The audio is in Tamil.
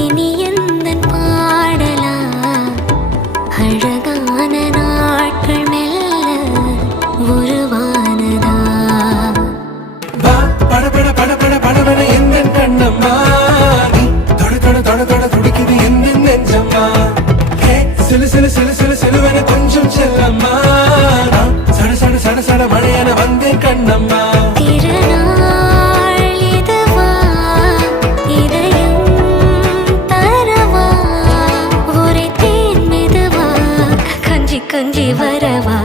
இனி எந்தன் பாடலா அழகான நாட்கள் மெல்ல உருவானதா? வா பட பட பட பட படபட எந்த கண்ணம்மா? தொட தொட தொட தொட துடிக்குது எந்த நெஞ்சம்மா? சிலு சிலு சிலு சிலு சிலுவன கொஞ்சம் செல்லம்மா. சட சட சட சட மழையான வந்தேன் கண்ணம்மா அழைச்சி வரவா